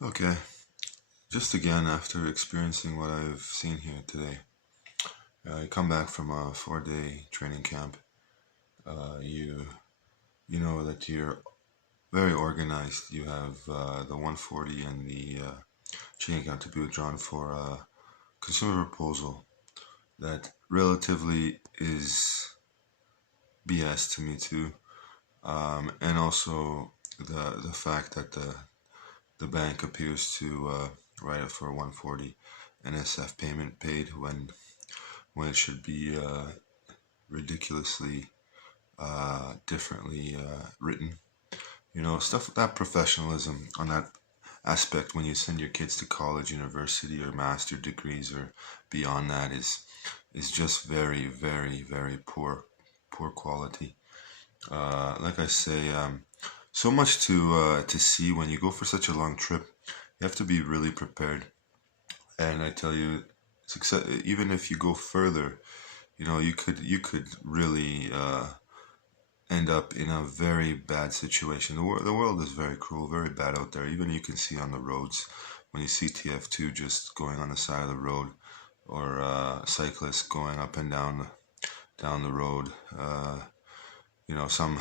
Okay, just again after experiencing what I've seen here today, I come back from a 4-day training camp. You know that you're very organized. You have the 140 and the training camp to be withdrawn for a consumer proposal that relatively is BS to me too, and also the fact that the bank appears to write it for 140 NSF payment paid when it should be ridiculously differently written. You know, stuff with that professionalism on that aspect when you send your kids to college, university, or master degrees or beyond that is just very, very, very poor quality. Like I say, so much to see when you go for such a long trip. You have to be really prepared. And I tell you, success, even if you go further, you know, you could really end up in a very bad situation. The world is very cruel, very bad out there. Even you can see on the roads when you see TF2 just going on the side of the road, or cyclists going up and down the road. You know, some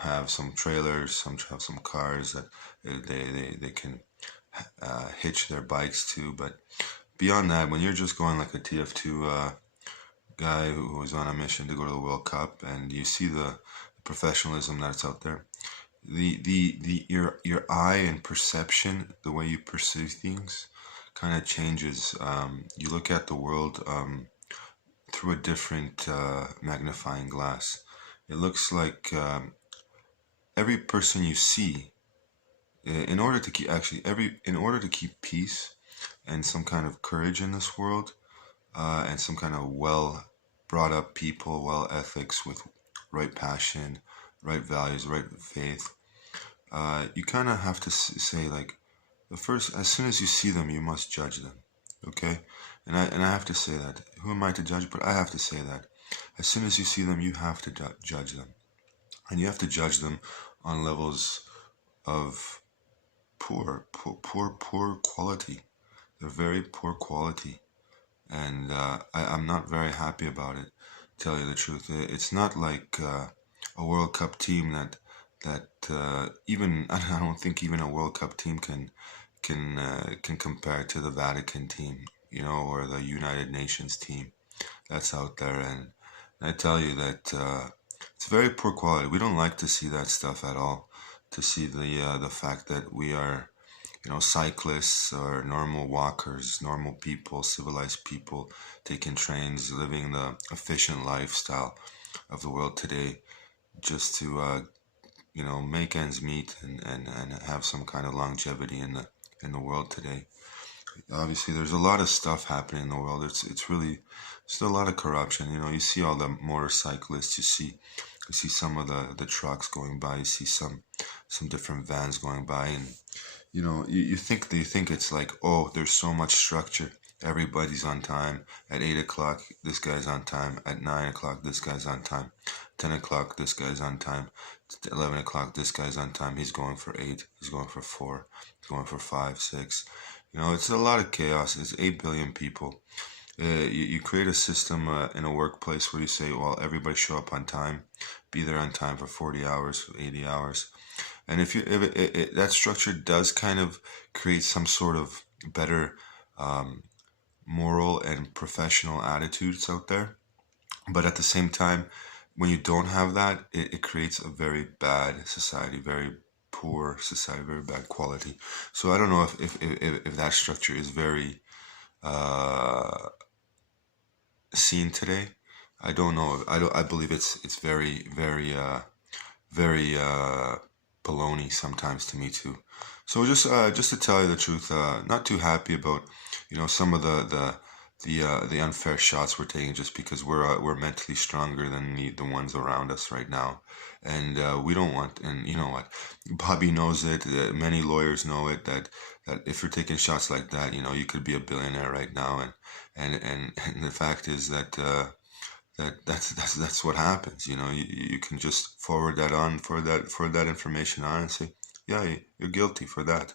have some trailers, some have some cars that they can hitch their bikes to. But beyond that, when you're just going like a TF2 guy who was on a mission to go to the World Cup, and you see the professionalism that's out there, the your eye and perception, the way you perceive things, kind of changes. You look at the world through a different magnifying glass. It looks like every person you see, in order to keep actually every in order to keep peace and some kind of courage in this world, and some kind of well brought up people, well ethics with right passion, right values, right faith. You kind of have to say like the first, as soon as you see them, you must judge them. Okay, and I have to say that. Who am I to judge? But I have to say that as soon as you see them, you have to judge them, and you have to judge them on levels of poor quality. They're very poor quality, and I'm not very happy about it. Tell you the truth, it's not like a World Cup team that even I don't think even a World Cup team can compare to the Vatican team, you know, or the United Nations team that's out there. And I tell you that it's very poor quality. We don't like to see that stuff at all. To see the fact that we are, you know, cyclists or normal walkers, normal people, civilized people, taking trains, living the efficient lifestyle of the world today, just to you know, make ends meet and have some kind of longevity in the world today. Obviously, there's a lot of stuff happening in the world. It's really still a lot of corruption. You know, you see all the motorcyclists. You see some of the trucks going by. You see some different vans going by, and you know, you think it's like, oh, there's so much structure. Everybody's on time. At 8 o'clock, this guy's on time. At 9 o'clock, this guy's on time. 10 o'clock, this guy's on time. 11 o'clock, this guy's on time. He's going for 8. He's going for 4. He's going for 5, 6. You know, it's a lot of chaos. It's 8 billion people. You create a system in a workplace where you say, well, everybody show up on time, be there on time for 40 hours, 80 hours. And if that structure does kind of create some sort of better um, moral and professional attitudes out there, but at the same time, when you don't have that, it creates a very bad society, very poor society, very bad quality. So I don't know if that structure is very uh, seen today. I don't know. I believe it's very baloney sometimes to me too. So just to tell you the truth, not too happy about, you know, some of the unfair shots we're taking just because we're mentally stronger than the ones around us right now, and we don't want. And you know what, Bobby knows it. Many lawyers know it, that if you're taking shots like that, you know, you could be a billionaire right now, and the fact is that. That's what happens. You know, you can just forward that information on and say, yeah, you're guilty for that.